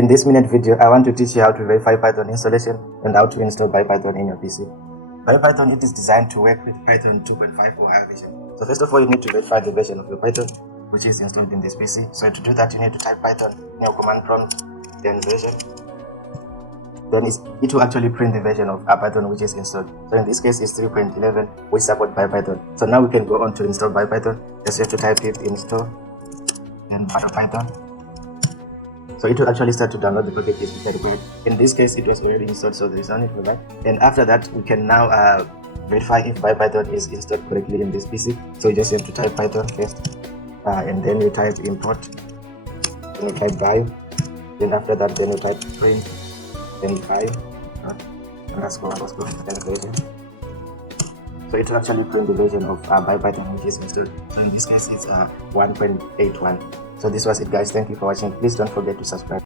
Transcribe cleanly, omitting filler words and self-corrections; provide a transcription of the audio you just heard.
In this minute video, I want to teach you how to verify Python installation and how to install Biopython in your PC. Biopython, it is designed to work with Python 2.5 or higher version. So first of all, you need to verify the version of your Python which is installed in this PC. So to do that, you need to type Python in your command prompt, then version. Then it will actually print the version of Python which is installed. So in this case, it's 3.11, which support Biopython. So now we can go on to install Biopython. Just have to type it install, then Biopython. So it will actually start to download the packages which are required. In this case, it was already installed, so there is no need for that. And after that, we can now verify if Biopython is installed correctly in this PC. So you just have to type Python first, and then you type import, then you type bio, then after that, then you type print, then bio, and let's go to the version. So it will actually print the version of Biopython which is installed. So in this case, it's 1.81. So this was it, guys. Thank you for watching. Please don't forget to subscribe.